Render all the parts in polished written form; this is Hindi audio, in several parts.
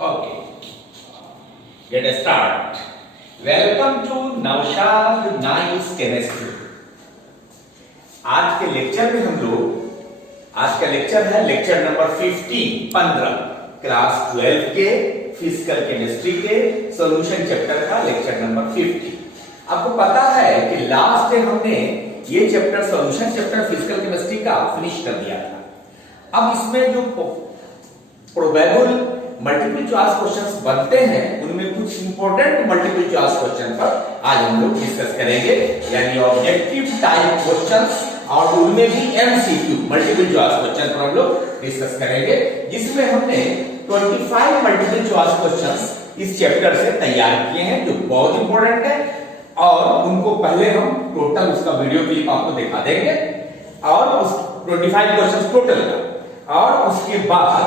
Okay, get a start. Welcome to Naushad nice chemistry. आज के लेक्चर में हम लोग आज का लेक्चर है लेक्चर नंबर 15 क्लास 12 के फिजिकल केमिस्ट्री के सॉल्यूशन चैप्टर का लेक्चर नंबर 50। आपको पता है कि लास्ट डे हमने ये chapter solution chapter physical chemistry का फिनिश कर दिया था। अब इसमें जो प्रोबेबल मल्टीपल चॉइस क्वेश्चंस बनते हैं उनमें कुछ इंपॉर्टेंट मल्टीपल चॉइस क्वेश्चन पर आज हम लोग डिस्कस करेंगे, यानी ऑब्जेक्टिव टाइप क्वेश्चंस और उनमें भी एमसीक्यू मल्टीपल चॉइस क्वेश्चन पर हम लोग डिस्कस करेंगे, जिसमें हमने 25 मल्टीपल चॉइस क्वेश्चंस इस चैप्टर से तैयार किए हैं जो बहुत इंपॉर्टेंट है और उनको पहले हम टोटल उसका वीडियो क्लिप आपको दिखा देंगे और उस 25 क्वेश्चंस टोटल का, और उसके बाद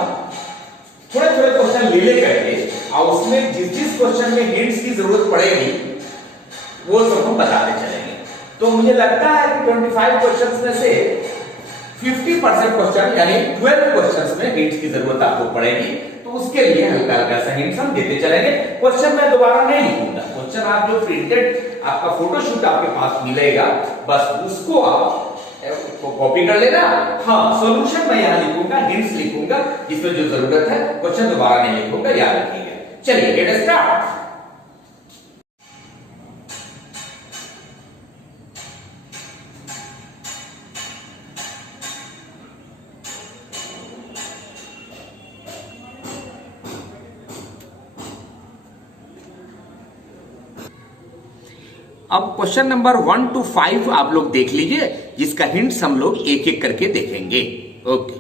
थोड़े थोड़े क्वेश्चन ले करके और उसमें जिस क्वेश्चन में हिंट्स की जरूरत पड़ेगी वो सब हम बताते चलेंगे। तो मुझे लगता है कि 25 क्वेश्चंस में से 50% क्वेश्चन यानी 12 क्वेश्चंस में हिंट्स की जरूरत आपको पड़ेगी, तो उसके लिए हल्का हल्का सा हिंट्स हम देते चलेंगे। क्वेश्चन मैं दोबारा नहीं लिखूंगा, क्वेश्चन आप जो प्रिंटेड आपका फोटोशूट आपके पास मिलेगा बस उसको आप कॉपी कर लेना। हाँ, सॉल्यूशन मैं यहां लिखूंगा, हिंट्स लिखूंगा, जिसमें जो जरूरत है क्वेश्चन दोबारा नहीं लिखूंगा, याद रखिएगा। चलिए गेट स्टार्ट। अब क्वेश्चन नंबर 1 to 5 आप लोग देख लीजिए, जिसका हिंट्स हम लोग एक एक करके देखेंगे। ओके,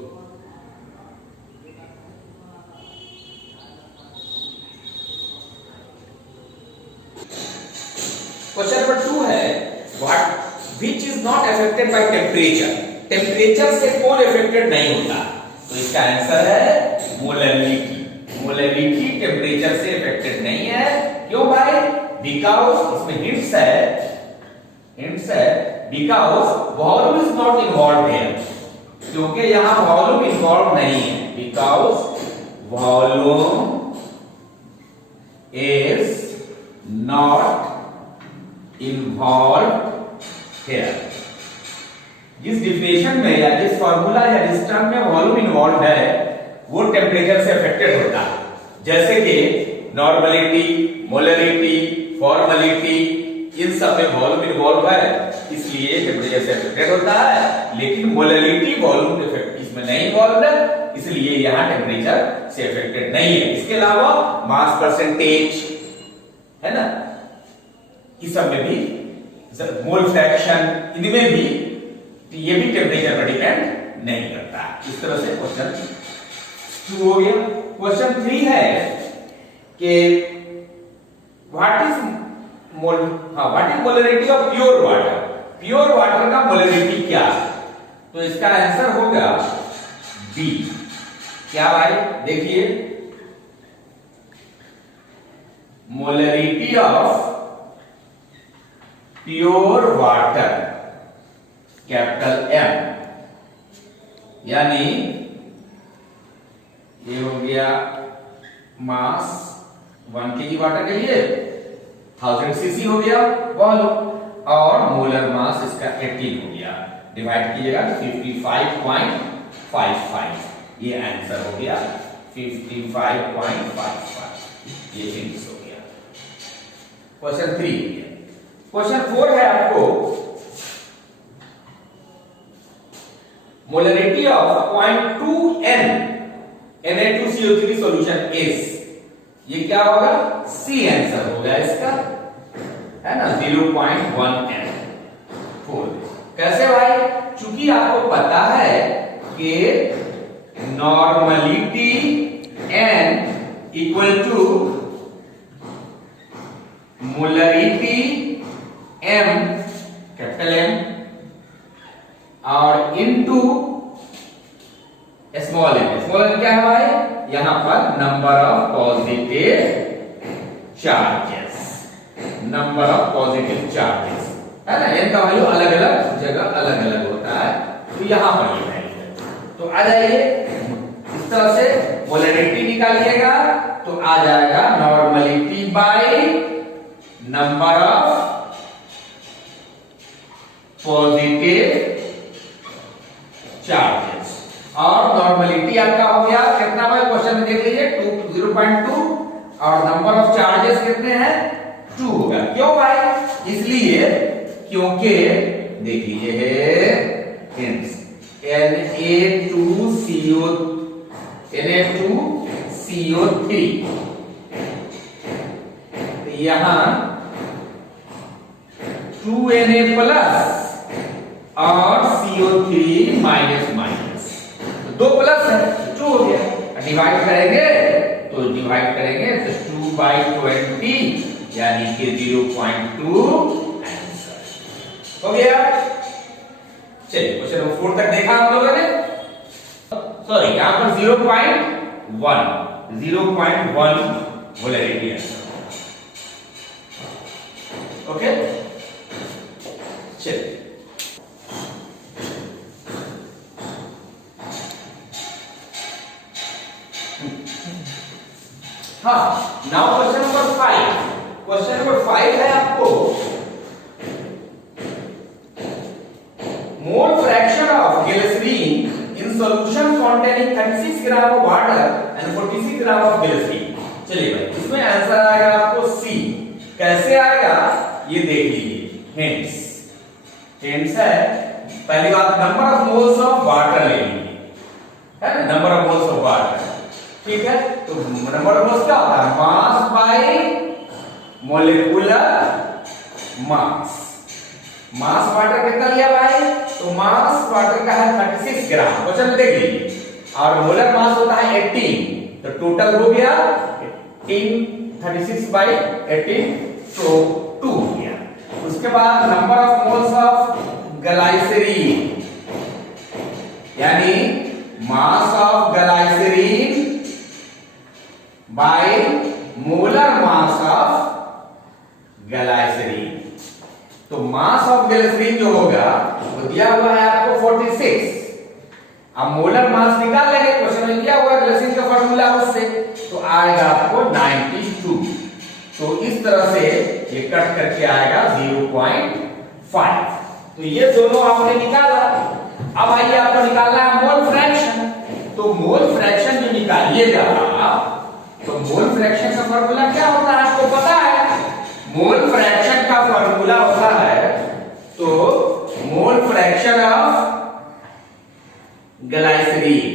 क्वेश्चन नंबर 2 है what which is not affected by temperature. Temperature से कौन अफेक्टेड नहीं होता, तो इसका आंसर है मोलरिटी। मोलरिटी टेम्परेचर से अफेक्टेड नहीं है। क्यों भाई? बिकॉज इसमें हिंट्स है because volume is not involve here, क्योंकि यहां वॉल्यूम इन्वॉल्व नहीं है। Because volume is not involve here. जिस डिफिनेशन में या जिस फॉर्मूला या जिस टर्म में वॉल्यूम इन्वॉल्व है वो टेम्परेचर से अफेक्टेड होता है, जैसे कि नॉर्मलिटी, मोलरिटी, फॉर्मलिटी, इन सब में वॉल्यूम इन्वॉल्व है, इसलिए टेम्परेचर से अफेक्टेड होता है। लेकिन मोलरिटी वॉल्यूम इफेक्ट इसमें नहीं इन्वॉल्व है, इसलिए यहां टेम्परेचर से अफेक्टेड नहीं है। इसके अलावा मास परसेंटेज है ना, इस सब में भी मोल फ्रैक्शन, इनमें भी ये भी टेम्परेचर पर डिपेंड नहीं करता। इस तरह से क्वेश्चन 2 हो गया। क्वेश्चन 3 है कि what is molarity of pure water. Pure water का मोलरिटी क्या है, तो इसका आंसर होगा बी। क्या भाई? देखिए, molarity of pure water capital M, यानी ये हो गया मास 1 kg वाटर के लिए 1000 cc हो गया वॉल्यूम, और मोलर मास इसका 18 हो गया, डिवाइड कीजिएगा 55.55, ये आंसर हो गया 55.55, ये हिंट्स हो गया। क्वेश्चन 3 हो गया। क्वेश्चन 4 है आपको molarity of 0.2 Na2CO3 solution is, ये क्या होगा? सी आंसर हो गया इसका, है ना, 0.1 N। कैसे भाई? चूंकि आपको पता है कि normality N equal to molarity M capital M और into small m। Small m क्या है भाई? यहां पर number of positive charges, number of positive charges है ना। n का वैल्यू अलग अलग जगह अलग अलग होता है, तो यहां पर ये वैल्यू है। तो आ जाइए, इस तरह से मोलरिटी निकालिएगा तो आ जाएगा normality bye number of positive charges. और नॉर्मलिटी आपका हो गया कितना भाई, क्वेश्चन में देख लीजिए 0.2 और नंबर ऑफ चार्जेस कितने हैं 2 होगा। क्यों भाई, इसलिए क्योंकि देख लीजिए हिंट्स Na2CO3 यहां 2Na प्लस और CO3 माइनस माइनस, तो 2 प्लस है 2 हो गया। डिवाइड करेंगे तो 2/20 यानी कि 0.2 आंसर हो गया। चलिए क्वेश्चन नंबर 4 तक देखा हम लोगों ने। सॉरी यहां पर 0.1 मोलैरिटी आंसर। ओके चलिए हाँ, now question number 5। Question number 5 है आपको mole fraction of glycerine in solution containing 36 gram of water and 46 gram of glycerine. चलिए भाई इसमें आंसर आएगा आपको सी। कैसे आएगा ये देख लीजिए, हिंट्स है। पहली बात number of moles of water ले लीजिए, है ना, number of moles of water, ठीक है। तो नंबर ऑफ मोल्स क्या होता है, mass by molecular mass. Mass water कितना लिया भाई, तो मास वाटर का है 36 ग्राम, क्वेश्चन देख लीजिए, और मोलर मास होता है 18, तो टोटल हो गया 36 बाई 18, तो 2 हो गया। उसके बाद number of moles of glycerine, यानी mass of glycerine by molar mass of glycerine. तो मास ऑफ ग्लिसरीन जो होगा वो दिया हुआ है आपको 46। अब मोलर मास निकाल लेंगे, क्वेश्चन में दिया हुआ है ग्लिसरीन का फार्मूला उससे, तो आएगा आपको 92। तो इस तरह से ये कट करके आएगा 0.5। तो ये दोनों आपने निकाला। अब आइए आपको निकालना है मोल फ्रैक्शन। तो मोल फ्रैक्शन जो निकालिएगा आप, तो मोल फ्रैक्शन का फार्मूला क्या होता है आपको पता है। मोल फ्रैक्शन का फार्मूला होता है, तो mole fraction of glycerine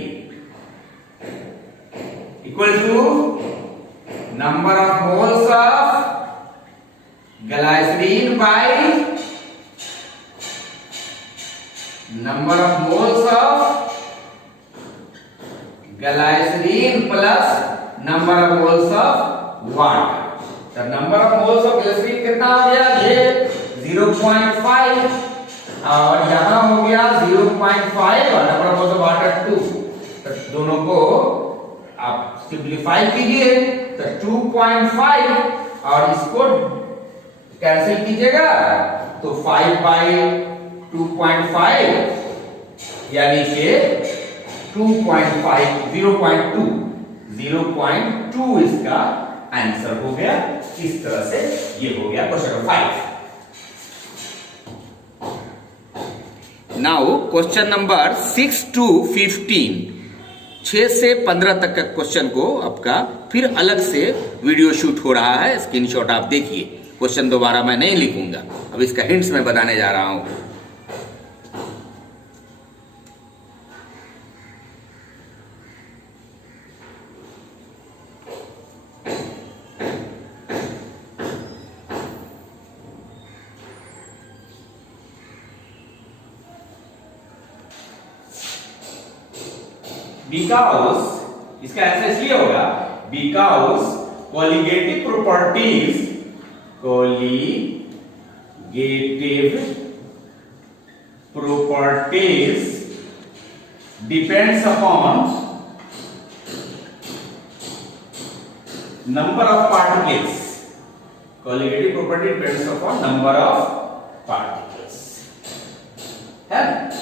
equal to number of moles of glycerine by number of moles of glycerine plus number of moles of water. तो number of moles of glycerine कितना हो गया, ये 0.5 और यहां हो गया 0.5 और number of moles of water 2। तो दोनों को आप सिंपलीफाई कीजिए, तो 2.5 और इसको कैंसिल कीजिएगा, तो 5/2.5 यानी कि 2.5 0.2 इसका आंसर हो गया। इस तरह से ये हो गया question number 5। Now question number 6 to 15, 6 से 15 तक का क्वेश्चन को आपका फिर अलग से वीडियो शूट हो रहा है, स्क्रीनशॉट आप देखिए। क्वेश्चन दोबारा मैं नहीं लिखूंगा, अब इसका हिंट्स मैं बताने जा रहा हूं। बिकॉज इसका आंसर इसलिए होगा because colligative properties depends upon number of particles. Colligative property depends upon number of particles. And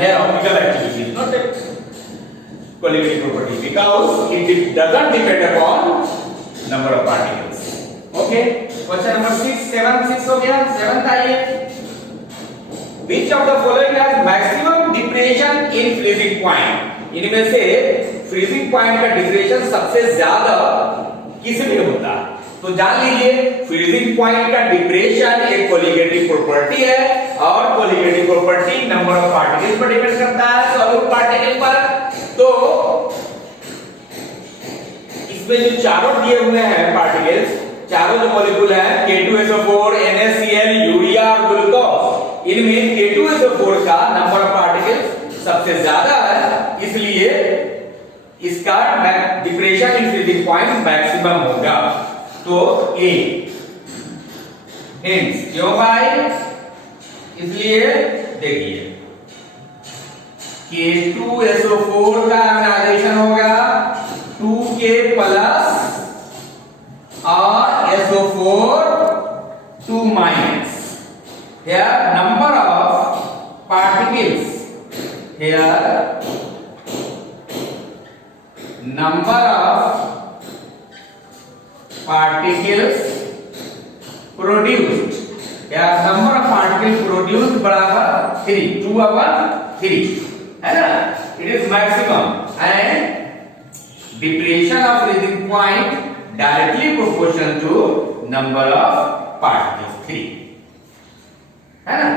here optical activity is not colligative property because it doesn't depend upon number of particles. Okay, question number 6 7 6 हो गया. 7th आइए. Which of the following has maximum depression in freezing point? इनमें से freezing point का depression सबसे ज्यादा किस में होता है? तो जान लीजिए freezing point का depression एक colligative property है और colligative property number of particles पर डिपेंड करता है, solute particle पर. तो इसमें जो चारों दिए हुए हैं पार्टिकल्स, चारों जो मॉलिक्यूल हैं K2SO4, NaCl, यूरिया और ग्लूकोज, इनमें K2SO4 का नंबर ऑफ पार्टिकल्स सबसे ज्यादा है, इसलिए इसका depression in freezing point maximum होगा. तो A हिंस क्यों भाई? इसलिए देखिए K2SO4 का आयोनाइजेशन होगा 2K प्लस और SO4 2 minus. Here number of particles, here number of particles produced, here number of particles produced बराबर 3, 2 upon 3 है ना. It is maximum and depression of freezing point directly proportional to number of particles 3 है ना.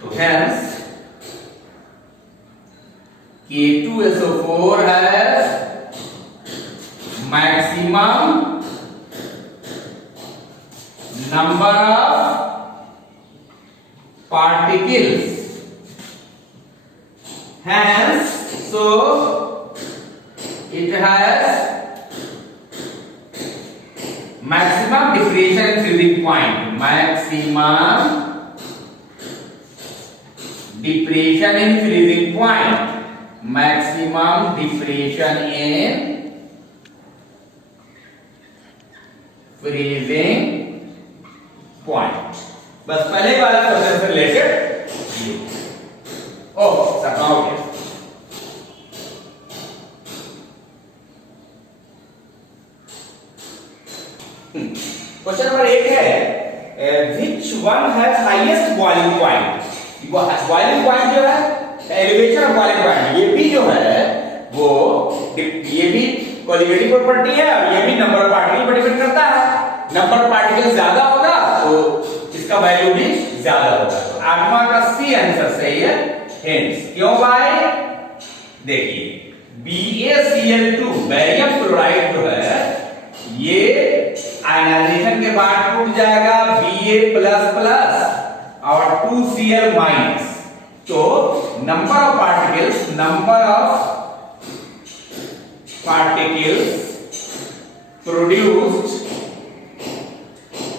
तो hence K2SO4 has maximum number of particles, hence so it has maximum depression in freezing point, maximum depression in freezing point, maximum depression in freezing point. बस पहले वाला क्वेश्चन से रिलेटेड. ओह सब हो गया. क्वेश्चन नंबर 8 है which one has highest boiling point? Boiling point जो है एलिवेशन ऑफ बॉइलिंग पॉइंट, ये भी जो है वो ये भी कोलिगेटिव प्रॉपर्टी है और ये भी नंबर ऑफ पार्टिकल पर डिपेंड करता है. नंबर ऑफ पार्टिकल ज्यादा होगा तो इसका वैल्यू भी ज्यादा होगा. तो आठवां का सी आंसर सही है. हेंस क्यों भाई? देखिए BaCl2 बेरियम क्लोराइड जो है ये आयनाइजेशन के बाद टूट जाएगा Ba++ और 2Cl माइनस. तो नंबर ऑफ पार्टिकल्स प्रोड्यूस्ड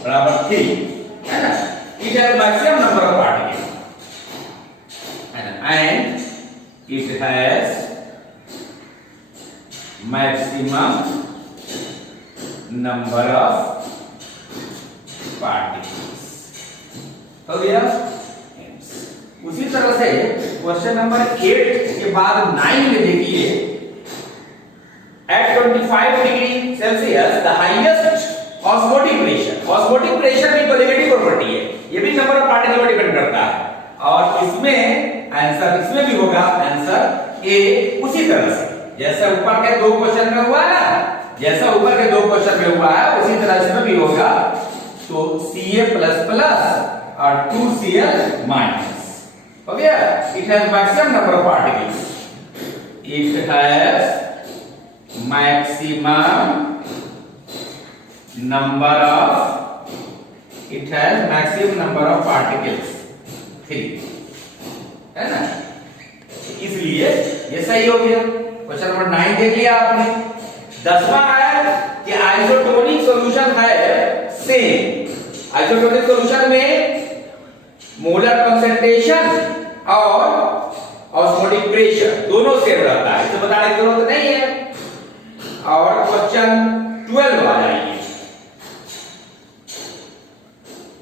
बराबर 3 है ना. It has maximum number of particles and it has maximum number of particles. हो गया. उसी तरह से क्वेश्चन नंबर 8 के बाद 9 में देखिए at 25 degree Celsius the highest osmotic pressure भी कोलिगेटिव प्रॉपर्टी है, ये भी नंबर ऑफ पार्टिकल पर डिपेंड करता है. और इसमें आंसर इसमें भी होगा आंसर ए. उसी तरह से जैसे ऊपर के दो क्वेश्चन में हुआ है ना, जैसा ऊपर के दो क्वेश्चन में हुआ है उसी तरह इसमें भी होगा. तो Ca++ और 2Cl माइनस हो गया. It has maximum number of particles, it has maximum number of particles 3 है ना. इसलिए ये सही हो गया. क्वेश्चन नंबर 9 देख लिया आपने. 10वां है कि आइसोटोनिक सॉल्यूशन है सेम. आइसोटोनिक सॉल्यूशन में मोलर कंसंट्रेशन और ऑस्मोटिक प्रेशर दोनों सेम रहता है, इसे बताने की जरूरत नहीं है. और क्वेश्चन 12 आ जाइए.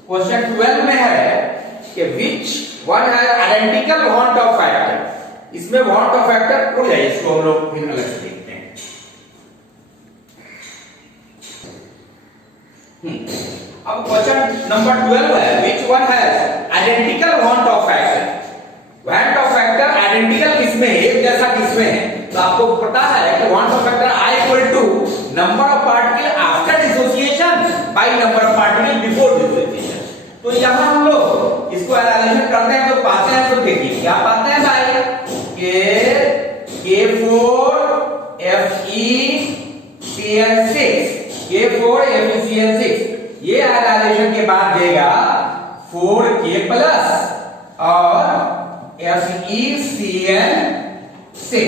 क्वेश्चन 12 में है कि which one has identical bond of factor. इस इसमें वांट ऑफ फैक्टर उड़ जाए, इसको हम लोग फिर अलग से देखते हैं। अब क्वेश्चन नंबर 12 है, which one has identical want Hoff factor. Want Hoff factor identical किसमें है, एक जैसा किसमें है, तो आपको पता है कि van't Hoff factor I equal to number of particle after dissociation by number of particle before dissociation. तो यहां हम लोग इसको एनालाइज करते हैं तो पाते हैं, तो देखिए क्या पाते हैं भाई, K4FeCN6 ये एनालाइजेशन के बाद देगा 4K प्लस और FeCN6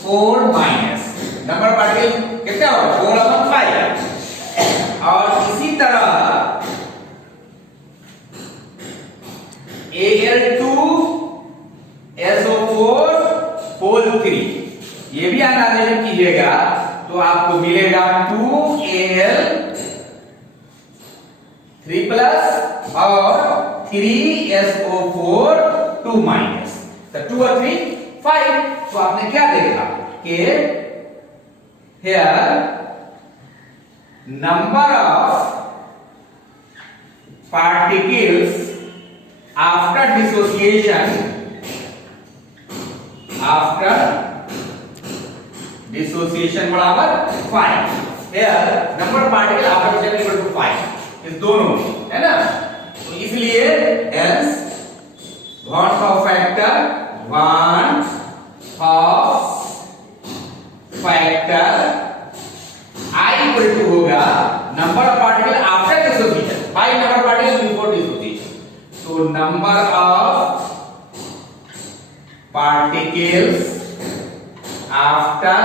4 माइनस नंबर पार्टिकल कितना होगा 4/5 और इसी तरह Al2SO4 ये भी एनालाइजेशन कीजिएगा तो आपको मिलेगा 2Al3 प्लस और 3SO4 2 माइनस, तो 2 और 3 5। तो आपने क्या देखा कि here number of particles after dissociation बराबर 5। here number of particles after dissociation equal to 5, इस दोनों है ना, तो इसलिए hence want of factor I equal to होगा number of particle after dissociation by number of particle before dissociation. तो number of particles after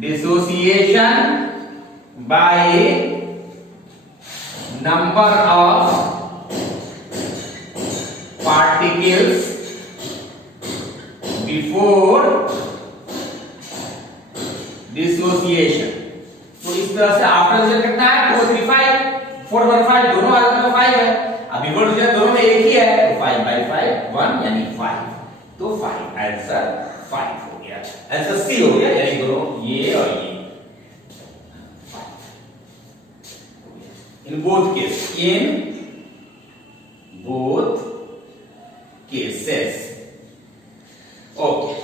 dissociation by number of particles before dissociation। तो इस तरह से आफ्टर डिसोसिएशन कितना है 4 3 5 4 1 5 दोनों आगे में 5 है, अब बिफोर डिसोसिएशन दोनों में एक ही है तो 5/5 1 यानी 5, तो 5 आंसर 5 हो गया, आंसर सी हो गया, यानी दोनों ये और ये in both case cases। Okay,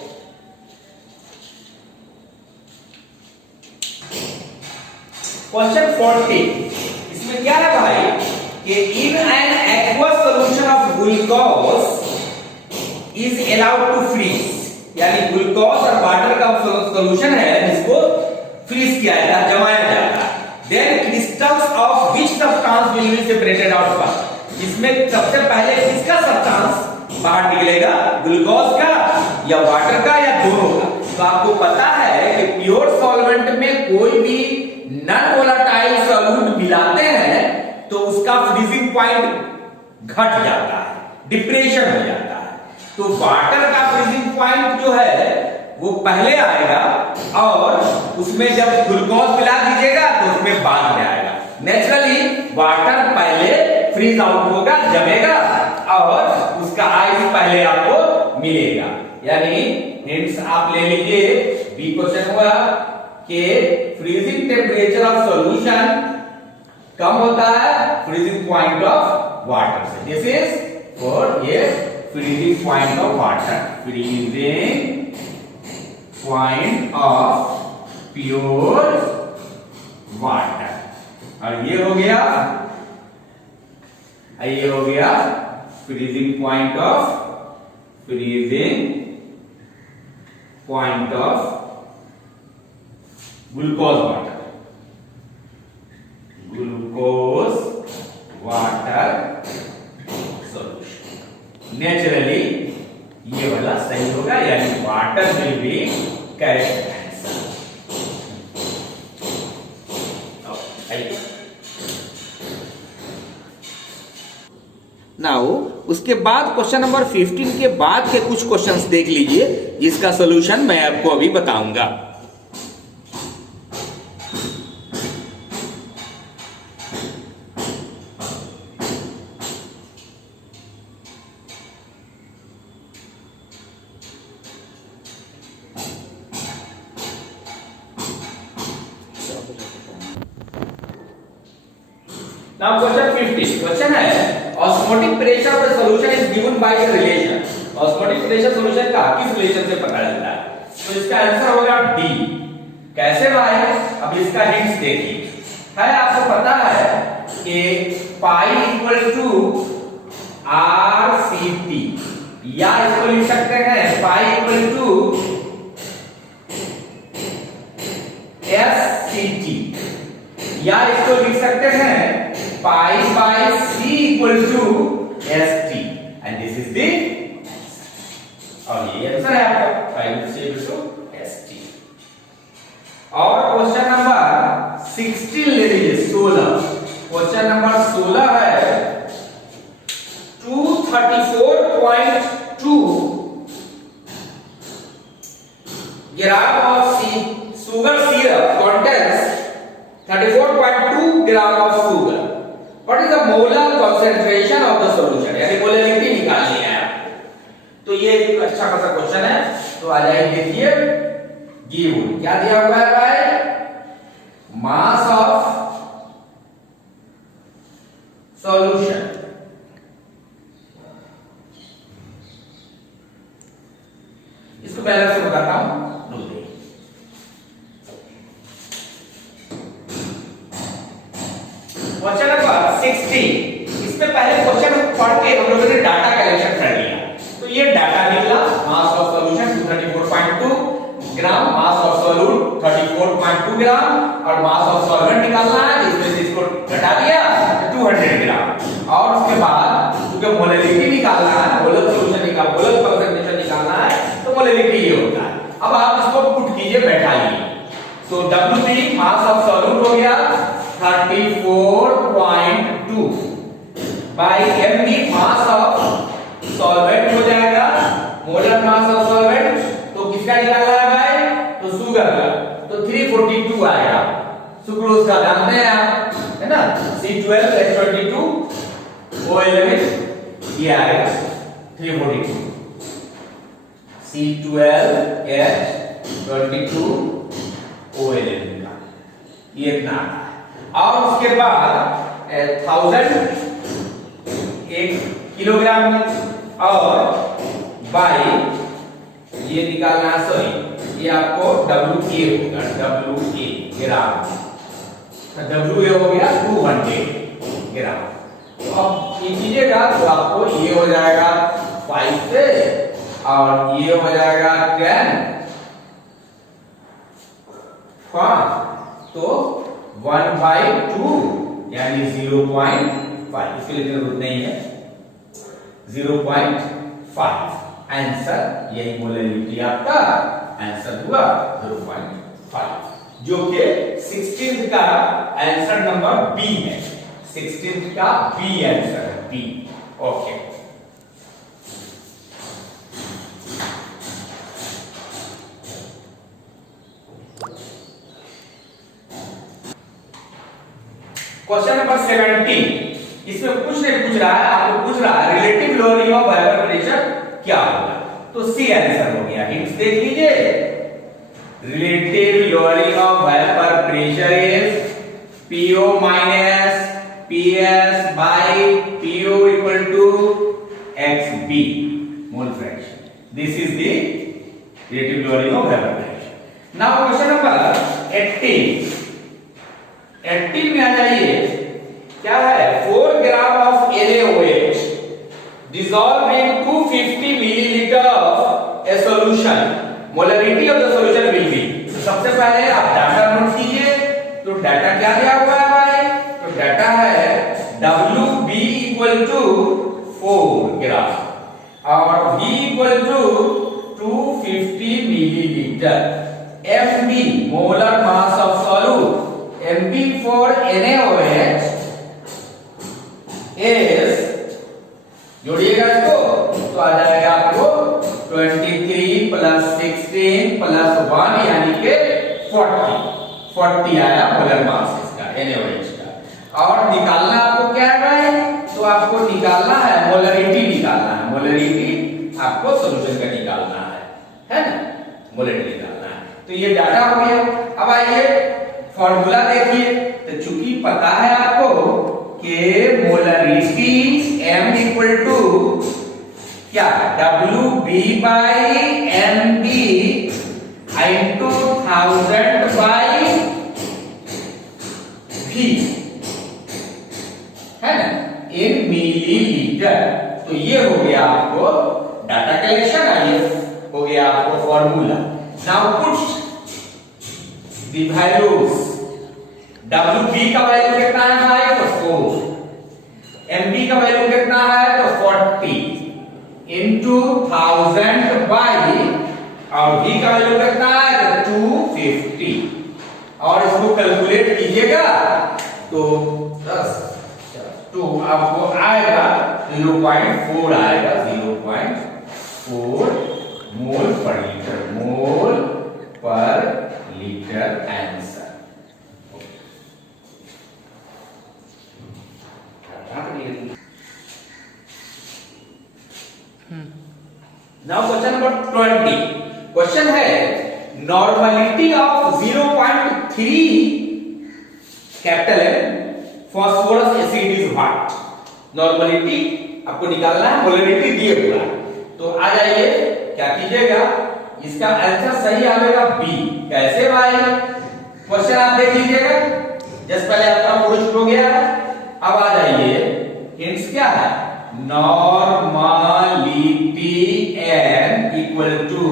question 40 इसमें क्या है भाई कि in an aqueous solution of glucose is allowed to freeze, यानी ग्लूकोज और वाटर का सॉल्यूशन है जिसको फ्रीज किया जाता है, जमाया जाता है। Then crystals of which substance will be separated out first, इसमें सबसे पहले किसका सब्सटेंस बाहर निकलेगा, ग्लूकोज का या वाटर का या दोनों का। तो आपको पता है कि प्योर सॉल्वेंट में कोई भी नॉन वोलेटाइल सॉल्यूट मिलाते हैं तो उसका फ्रीजिंग पॉइंट घट जाता है, डिप्रेशन हो जाता है। तो वाटर का फ्रीजिंग पॉइंट जो है वो पहले आएगा और उसमें जब ग्लूकोज मिला दीजिएगा तो उसमें बाद में आएगा। नेचुरली वाटर पहले फ्रीज आउट होगा, जमेगा और उसका आइस पहले आपको मिलेगा, यानी हिंट्स आप ले लीजिए। बी क्वेश्चन हुआ कि फ्रीजिंग टेम्परेचर ऑफ सॉल्यूशन कम होता है फ्रीजिंग पॉइंट ऑफ वाटर से। दिस इज फॉर ये freezing point of water, freezing point of pure water. और ये हो गया freezing point of glucose water solution. Naturally ये वाला सही होगा, यानी water will be correct answer. Now उसके बाद क्वेश्चन नंबर 15 के बाद के कुछ क्वेश्चंस देख लीजिए जिसका सॉल्यूशन मैं आपको अभी बताऊंगा। नाउ क्वेश्चन 50 क्वेश्चन है osmotic pressure of the solution is given by the relation. Osmotic pressure solution का किस रिलेशन से पता चलता है? तो इसका आंसर होगा डी। कैसे भाई? अब इसका हिंट्स देखिए। है आपको पता है कि pi equal to R C T, या इसको लिख सकते हैं pi equal to S C T, या इसको लिख सकते हैं pi by C equal to S T, and this is the, और ये आंसर है आपका pi by C equal to S T. और क्वेश्चन नंबर 16 ले लीजिए, 16। क्वेश्चन नंबर 16 है 234.2 gram of sugar syrup contains 34.2 gram of sugar. What is the molar concentration of the solution? यानी मोलरिटी निकालनी है। तो ये एक अच्छा खासा क्वेश्चन है, तो आ जाइए देखिए। गिवन क्या दिया हुआ है भाई? मास ऑफ सॉल्यूशन, इसको पहले से बताता हूं। क्वेश्चन नंबर 16, इसमें पहले क्वेश्चन पढ़ के हम लोगों ने डाटा कलेक्शन कर लिया। तो ये डाटा निकला, mass of solution 234.2 gram, mass of solute 34.2 ग्राम, और मास ऑफ सॉल्वेंट निकालना है, इसमें से इसको घटा दिया 200 ग्राम। और उसके बाद क्योंकि मोलरिटी निकालना है, मोलर सॉल्यूशन निकाल, मोलर कंसंट्रेशन निकालना है, तो मोलरिटी ये होता है। अब आप इसको पुट कीजिए, बैठाइए। तो WP मास ऑफ सॉल्यूट हो गया 34.2 by mg mass of solvent हो जाएगा, मोलर मास ऑफ सॉल्वेंट। तो किसका निकालना है भाई? तो शुगर का, तो 342 आएगा। सुक्रोज का जानते हैं आप, है ना, C12H22 O11, ये आएगा 342 C12H22 O11 का, ये इतना आता है। और उसके बाद 1000 1 किलोग्राम में, और बाई ये निकालना है, सॉरी ये आपको WA होगा, WA ग्राम, WA हो गया 200 ग्राम। तो अब ये कीजिएगा तो आपको ये हो जाएगा 5 से, और ये हो जाएगा 10 5, तो 1/2 यानी 0.5, इसके लिए जरूरत नहीं है, 0.5 आंसर। यही मोलरिटी आपका आंसर हुआ 0.5, जो कि 16th का आंसर नंबर बी है। 16th का बी आंसर है, बी। ओके, क्वेश्चन नंबर 17, इसमें कुछ नहीं पूछ रहा है, आपको पूछ रहा है relative lowering of vapour pressure क्या होगा। तो सी आंसर हो गया। हिंट्स देख लीजिए, relative lowering of vapour pressure is PO minus PS by PO equal to XB mole fraction. This is the relative lowering of vapour pressure. Now question number 18 में आ जाइए। क्या है? 4 gram of NaOH dissolved in 250 milliliter of a solution, molarity of the solution will be। तो सबसे पहले आप डाटा नोट कीजिए। तो डाटा क्या दिया हुआ है भाई? तो डाटा है WB इक्वल टू 4 ग्राम और V equal to 250 millilitre. MB molar mass of solute, MB for NaOH is, जोड़िएगा इसको तो आ जाएगा आपको 23 प्लस 16 प्लस 1 यानी कि 40 आया मोलर मास इसका, NaOH का। और निकालना आपको क्या है भाई? तो आपको निकालना है मोलरिटी, निकालना है मोलरिटी, आपको सॉल्यूशन का निकालना है ना, मोलरिटी निकालना है। तो ये डाटा हो गया। अब आइए फॉर्मूला देखिए। तो चूंकि पता है आपको के मोलरिटी m इक्वल टू क्या WB by MB into 1000 by V है ना, इन मिलीलीटर। तो ये हो गया आपको डाटा कलेक्शन, ये हो गया आपको formula. Now put the values. WB का वैल्यू कितना है भाई, तो 4। MB का वैल्यू कितना है, तो 40 इंटू 1000 बाई, और V का वैल्यू कितना है, तो 250। और इसको कैलकुलेट कीजिएगा तो 2 आपको आएगा 0.4 आएगा, 0.4 मोल per litre, mole per litre answer. Now question number 20। Question है normality of 0.3 capital M phosphorous acid is what. Normality आपको निकालना है, मोलरिटी दिए हुआ है। तो आ जाइए, क्या कीजिएगा, इसका आंसर सही आएगा बी। कैसे भाई, क्वेश्चन आप देख लीजिएगा, जस्ट पहले आपका फोटो शूट हो गया। अब आ जाइए, हिंट्स क्या है, normality n equal to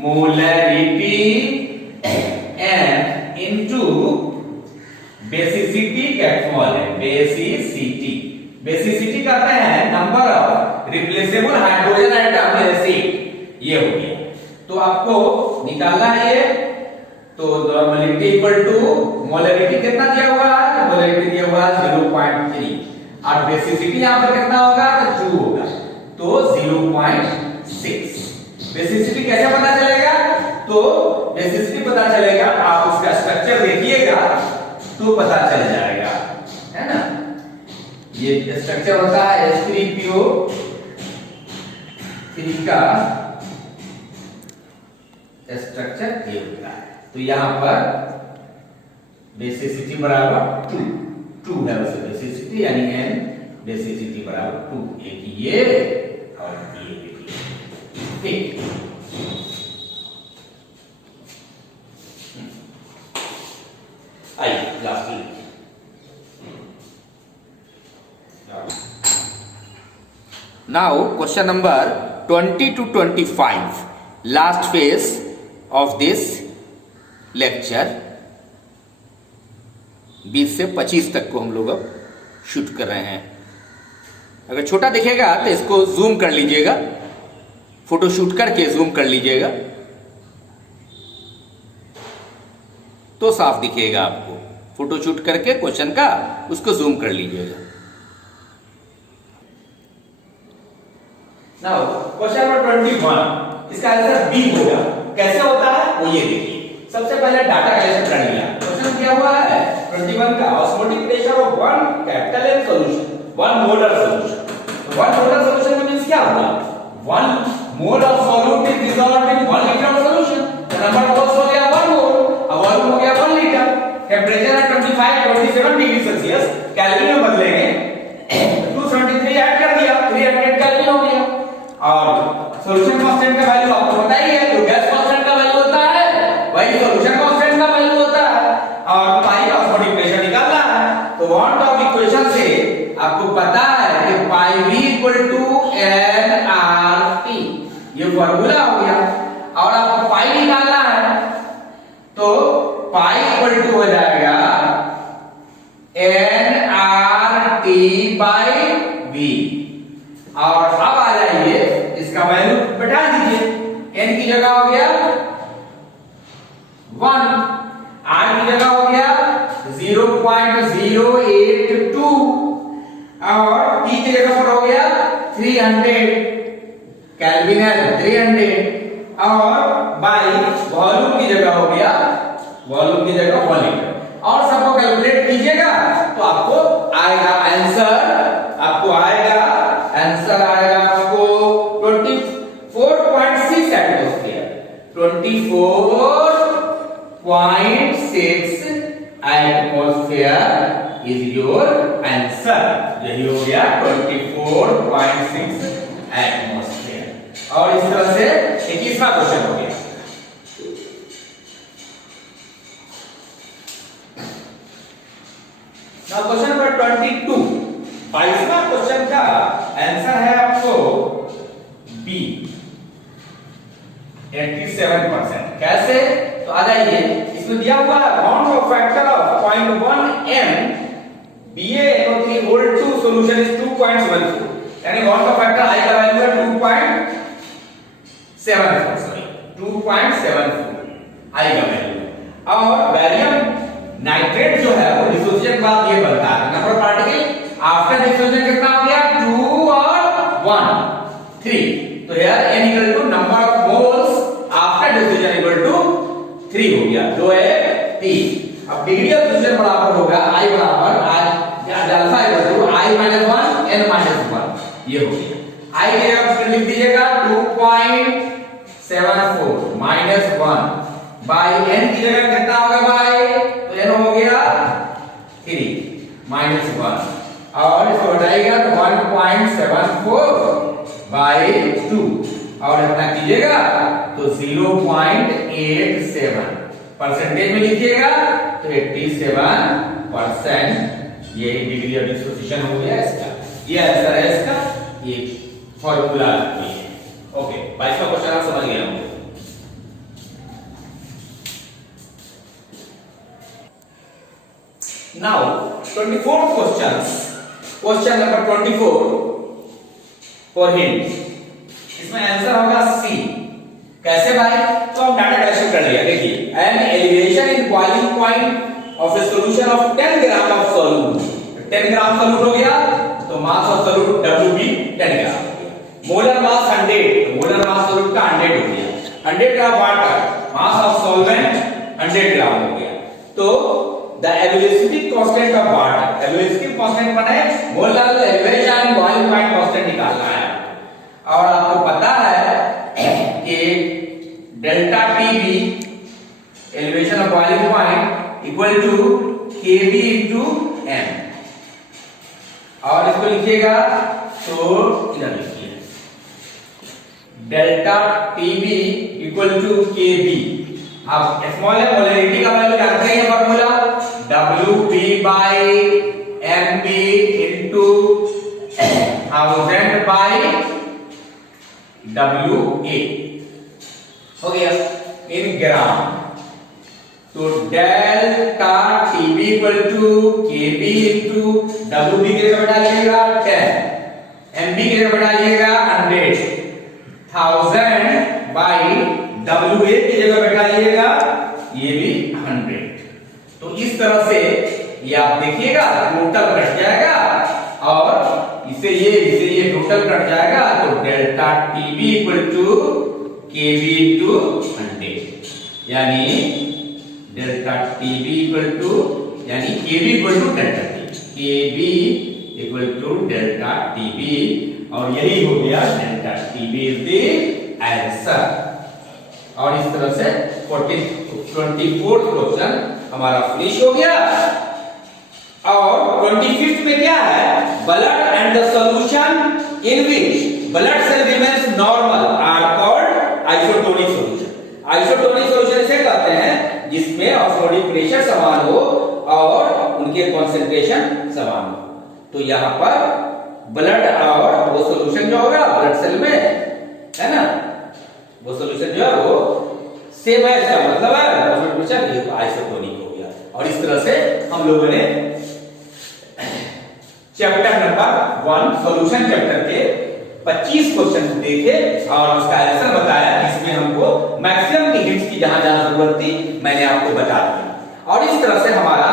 molarity n into basicity capital है, बेसिसिटी। बेसिसिटी कहते हैं number of replaceable hydrogen atom acid. ये हो गया, तो आपको निकालना है ये। तो नॉर्मलिटी इक्वल टू मोलरिटी कितना दिया हुआ है, तो मोलरिटी दिया हुआ है 0.3, और बेसिसिटी यहां पर कितना होगा, तो 2 होगा, तो 0.6। बेसिसिटी कैसे पता चलेगा, तो बेसिसिटी पता चलेगा, आप उसका स्ट्रक्चर देखिएगा तो पता चल जाएगा, है ना। ये स्ट्रक्चर होता है H3PO3 का स्ट्रक्चर ये होता है। तो यहां पर बेसिसिटी बराबर 2 है, वैसे बेसिसिटी यानी n बेसिसिटी बराबर 2। एक ये और ये ठीक। आइए last Now question number 20 to 25, last phase of this lecture। 20 से 25 तक को हम लोग अब शूट कर रहे हैं। अगर छोटा दिखेगा तो इसको जूम कर लीजिएगा, फोटो शूट करके जूम कर लीजिएगा तो साफ दिखेगा आपको। फोटो शूट करके क्वेश्चन का उसको जूम कर लीजिएगा। नाउ क्वेश्चन नंबर 21, इसका आंसर बी होगा। कैसे होता है वो ये देखिए। सबसे पहले डाटा कलेक्शन कर लिया। क्वेश्चन क्या हुआ है 21 का, osmotic pressure of 1 capital M solution, 1 molar solution. तो 1 मोलर सॉल्यूशन का मींस क्या होगा, 1 mole of solute is dissolved in 1 litre of solution. The number of moles हो गया 1 मोल, अब वॉल्यूम हो गया 1 लीटर। टेंपरेचर है 27 डिग्री सेल्सियस, केल्विन में बदलेंगे 273 ऐड कर दिया, 300 केल्विन हो गया। और सॉल्यूशन कांस्टेंट का वैल्यू आपको पता ही है, जो गैस कांस्टेंट का वैल्यू होता है वही सॉल्यूशन कांस्टेंट का वैल्यू होता है। और पाई का ऑस्मोटिक प्रेशर निकालना है, तो वांट ऑफ इक्वेशन से आपको पता है कि पाई v इक्वल टू nRT, ये फार्मूला हो गया। और आपको पाई निकालना है, तो पाई इक्वल टू हो जाएगा nRT बाई v। और अब आ जाइए, इसका वैल्यू बैठा दीजिए। n की जगह हो गया 1, r की जगह हो गया 0.082, और t की जगह पर हो गया 300 केल्विन है 300, और बाई वॉल्यूम की जगह हो गया, वॉल्यूम की जगह 1 लीटर। और सबको कैलकुलेट कीजिएगा तो आपको आएगा आंसर, आपको आएगा आंसर आएगा आपको 24.6 atmosphere, 24.6 atmosphere is your answer. यही हो गया 24.6 एटमॉस्फेयर। और इस तरह से 21वां क्वेश्चन हो गया। नाउ क्वेश्चन नंबर 22, 22वां क्वेश्चन का आंसर है आपको बी 87%। कैसे? तो आ जाइए, इसमें दिया हुआ bound of factor of 0.1 m BaNO3 whole to solution is 2.74, यानी बाउंड ऑफ फैक्टर I का वैल्यू है 2.74, सॉरी 2.74 I का वैल्यू है। और बैरियम नाइट्रेट जो है वो डिसोसिएशन के बाद ये बनता है, number of particle after dissociation कितना हो गया? 2 और 1 3। तो here n equal to number of moles after dissociation equal to 3 हो गया, 2 है 3। अब डिग्री ऑफ डिसोसिएशन बराबर होगा I बराबर alpha equal to I - 1 n - 1, ये हो गया। I के जगह लिख दीजिएगा 2.74 -1 बाय n की जगह कितना होगा भाई? तो n हो गया 3 -1, और इसको हटाइएगा तो 1.74 बाय 2, और इतना कीजिएगा तो 0.87 परसेंटेज में लिखिएगा तो 87%। ये डिग्री ऑफ डिसोसिएशन हो गया इसका, ये आंसर है इसका, ये फॉर्मूला है। ओके, 22वां क्वेश्चन आप समझ गए होंगे। Now 24th question number 24 for hint, इसमें आंसर होगा C। कैसे भाई? तो हम डाटा कलेक्शन कर लिया। देखिए, an elevation in boiling point of a solution of 10 gram of solute, 10 gram solute हो गया, तो mass of solute WB 10 ग्राम हो गया। मोलर मास 100, तो मोलर मास solute का 100 हो गया। 100 gram water, mass of solvent 100 ग्राम हो गया। तो the velocity constant of water, velocity constant बना है, molar elevation boiling point constant निकालना है। और आपको पता है कि delta TB elevation of boiling point equal to kb into m, और इसको लिखिएगा तो इधर लिखिए delta TB equal to kb। अब स्मॉल है, मोलरिटी का वैल्यू जानते हैं, formula WB by MB into 1000 by WA हो गया इन ग्राम। तो delta TB equal to KB into WB के जगह डालिएगा 10, MB के जगह डालिएगा 100, 1000 by WA की जगह बैठाइएगा ये भी 100। तो इस तरह से ये आप देखिएगा टोटल कट जाएगा, और इसे ये टोटल कट जाएगा, तो delta TB equal to KB into 100, यानी डेल्टा टीबी इक्वल टू, यानी KB equal to delta T, KB equal to delta TB, और यही हो गया delta TB is the answer. और इस तरह से 24th क्वेश्चन हमारा फिनिश हो गया। और 25th में क्या है? Blood and the solution in which blood cell remains normal are called isotonic solution. Isotonic solution इसे कहते हैं जिसमें ऑस्मोटिक प्रेशर समान हो और उनके कॉन्सेंट्रेशन समान हो। तो यहाँ पर ब्लड और वो सॉल्यूशन जो होगा ब्लड सेल में, है ना, वो सॉल्यूशन जो है वो सेम है, इसका मतलब है ऑस्मोटिक प्रेशर ये आइसोटोनिक हो गया। और इस तरह से हम लोगों ने चैप्टर नंबर 1 सॉल्यूशन चैप्टर के 25 क्वेश्चन देखे और उसका आंसर बताया, जिसमें हमको मैक्सिमम की हिंट्स की जहां जहां जरूरत थी मैंने आपको बता दिया। और इस तरह से हमारा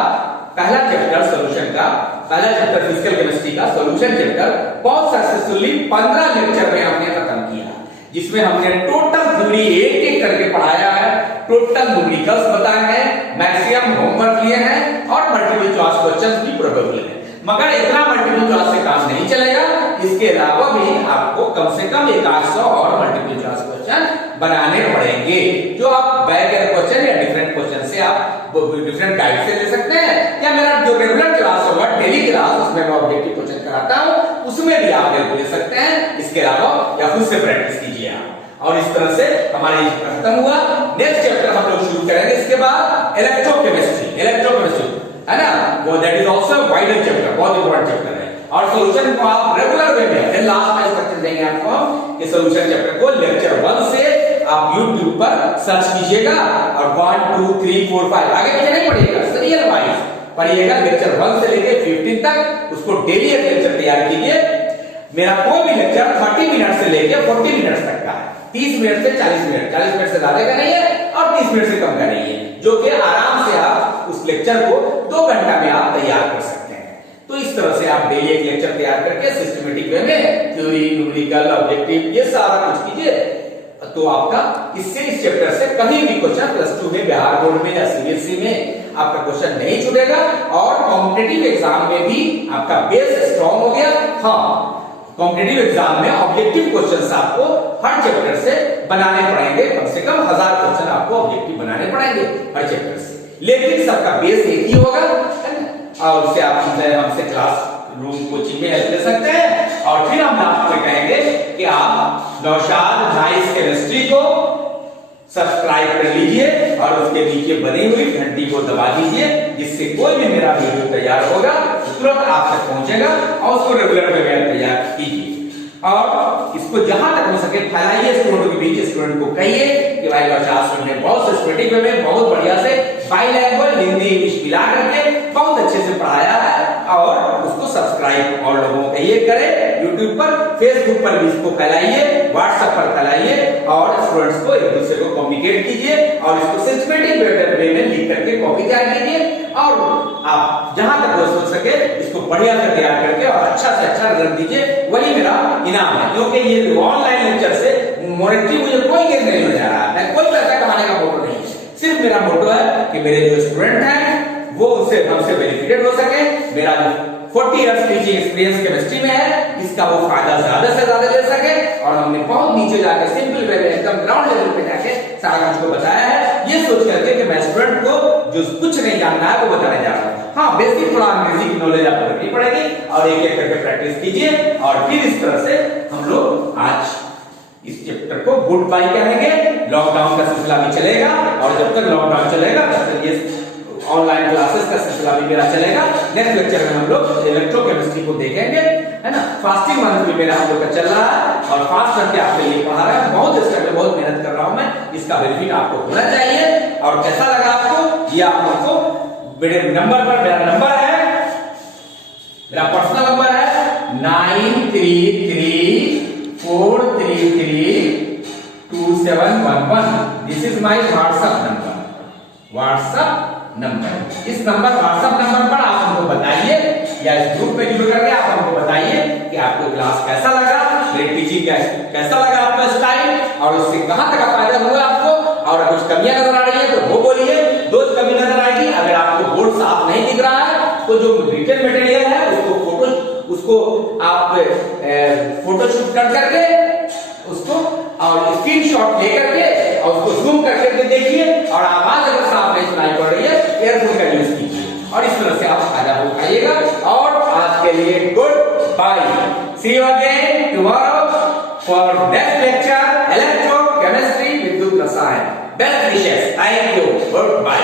पहला चैप्टर सॉल्यूशन का, पहला चैप्टर फिजिकल केमिस्ट्री का सॉल्यूशन चैप्टर बहुत सक्सेसफुली 15 लेक्चर में हमने खत्म किया, जिसमें हमने टोटल थ्योरी एक एक करके पढ़ाया है, टोटल न्यूमेरिकल्स बताए हैं, मैक्सिमम होमवर्क लिए हैं और मल्टीपल चॉइस क्वेश्चंस भी प्रोवाइड किए हैं। मगर इतना मल्टीपल चॉइस से काम नहीं चलेगा, इसके अलावा भी आपको कम से कम 100 और मल्टीपल चॉइस क्वेश्चन बनाने पड़ेंगे, जो आप बैक क्वेश्चन या डिफरेंट क्वेश्चन से आप डिफरेंट गाइड से ले सकते हैं, या मेरा जो रेगुलर क्लास होगा डेली क्लास उसमें मैं ऑब्जेक्टिव क्वेश्चन कराता हूं उसमें भी आप हेल्प ले सकते हैं। इसके अलावा या खुद से प्रैक्टिस कीजिए आप। और इस तरह से हमारा ये खत्म हुआ। नेक्स्ट चैप्टर हम लोग शुरू करेंगे इसके बाद इलेक्ट्रोकेमिस्ट्री है ना, वो that is also wider chapter, बहुत इंपॉर्टेंट चैप्टर है। और सॉल्यूशन को आप रेगुलर वे में फिर लास्ट में इंस्ट्रक्शन देंगे आपको कि सॉल्यूशन चैप्टर को लेक्चर 1 से आप YouTube पर सर्च कीजिएगा और 1 2 3 4 5 आगे पीछे नहीं पढ़िएगा, सीरियल वाइज पढ़िएगा। लेक्चर 1 से लेके 15 तक उसको डेली एक लेक्चर तैयार कीजिए। मेरा कोई भी लेक्चर 30 मिनट से लेके 40 मिनट तक का है, 30 मिनट से 40 मिनट, 40 मिनट से ज्यादा का नहीं है और 30 मिनट से कम का नहीं है, जो कि आराम से आप उस लेक्चर को 2 घंटा में आप तैयार कर सकते हैं। तो इस तरह से आप डेली एक लेक्चर तैयार करके सिस्टमेटिक वे में थ्योरी, न्यूमेरिकल, ऑब्जेक्टिव ये सारा कुछ कीजिए, तो आपका इससे इस चैप्टर से कहीं भी क्वेश्चन +2 में, बिहार बोर्ड में या सीबीएसई में आपका क्वेश्चन नहीं छूटेगा। और कॉम्पिटिटिव एग्जाम में भी आपका बेस स्ट्रांग हो गया। हाँ, कॉम्पिटिटिव एग्जाम में ऑब्जेक्टिव क्वेश्चंस आपको हर चैप्टर से बनाने पड़ेंगे, कम से कम 1000 क्वेश्चन आपको ऑब्जेक्टिव बनाने पड़ेंगे हर चैप्टर से, लेकिन सबका बेस एक ही होगा, है ना। और उससे आप हमसे क्लास रूम कोचिंग में हेल्प ले सकते हैं। और फिर हम आपको कहेंगे कि आप नौशाद नाइस केमिस्ट्री को सब्सक्राइब कर लीजिए और उसके नीचे बनी हुई घंटी को दबा दीजिए, जिससे कोई भी मेरा वीडियो तैयार होगा तुरंत आप तक पहुंचेगा और उसको रेगुलर वे में तैयार कीजिए। और इसको जहां तक हो सके फैलाइए स्टूडेंटों के बीच। स्टूडेंट को कहिए कि भाई नौशाद सर ने बहुत सिस्टमेटिक वे में बहुत बढ़िया से बाइलैंग्वेज हिंदी इंग्लिश मिला करके बहुत अच्छे से पढ़ाया है, और उसको सब्सक्राइब और लोगों को कहिए करें। यूट्यूब पर, फेसबुक पर भी इसको फैलाइए, व्हाट्सएप पर फैलाइए और स्टूडेंट्स को एक दूसरे को कम्युनिकेट कीजिए और इसको सिस्टमेटिक वे में लिख करके कॉपी तैयार कीजिए। और आप जहां तक हो सके इसको बढ़िया से तैयार करके और अच्छा से अच्छा रिजल्ट दीजिए, वही मेरा इनाम है। क्योंकि ये ऑनलाइन लेक्चर से मॉनेटरी मुझे कोई गेन नहीं हो जा रहा है, कोई पैसा कमाने का मोटो नहीं है। सिर्फ मेरा मोटो है कि मेरे जो स्टूडेंट हैं वो उससे हमसे बेनिफिटेड हो सके। मेरा जो 40 इयर्स टीचिंग एक्सपीरियंस केमिस्ट्री में है, इसका वो फायदा ज्यादा से ज्यादा ले सके। और हमने बहुत नीचे जाके सिंपल वे में एकदम ग्राउंड लेवल पे जाके सारा कुछ को बताया है, ये सोच करके कि मैं स्टूडेंट को जो कुछ नहीं जानना है वो बताने जा रहा हूँ। हाँ, बेसिक थोड़ा अंग्रेजी की नॉलेज आपको रखनी पड़ेगी और एक एक करके प्रैक्टिस कीजिए। और फिर इस तरह से हम लोग आज इस चैप्टर को गुड बाय कहेंगे। लॉकडाउन का सिलसिला भी चलेगा और जब तक लॉकडाउन चलेगा तब तक ये ऑनलाइन क्लासेस का सिलसिला भी मेरा चलेगा। नेक्स्ट लेक्चर में हम लोग इलेक्ट्रोकेमिस्ट्री को देखेंगे, है ना। फास्टिंग मंथ भी मेरा हम लोग का चल रहा है और फास्ट करके आपके लिए पढ़ा रहा है। बहुत इसका मैं बहुत मेहनत कर रहा हूं मैं, इसका बेनिफिट आपको होना चाहिए। और कैसा लगा आपको ये आप आपको मेरे नंबर पर, मेरा नंबर है, मेरा पर्सनल नंबर है 9334332711। This is my WhatsApp number. इस व्हाट्सएप नंबर पर आप हमको बताइए या इस ग्रुप में जुड़ करके आप हमको बताइए कि आपको क्लास कैसा लगा, मेरी टीचिंग कैसा लगा, आपका स्टाइल, और उससे कहां तक फायदा हुआ आपको। और कुछ कमियां नजर आ रही है तो वो बोलिए, दो कमी नजर आएगी। अगर आपको बोर्ड साफ नहीं दिख रहा है तो जो रिटन मटेरियल है उसको आप फोटो शूट कर करके उसको और स्क्रीनशॉट लेकर के और उसको जूम करके देखिए। और आवाज अगर साफ नहीं सुनाई पड़ रही है एयरफोन का यूज कीजिए और इस तरह से आप फायदा उठाइएगा। और आज के लिए good bye, see you again tomorrow for next lecture electrochemistry, विद्युत रसायन। Best wishes, thank you, good bye.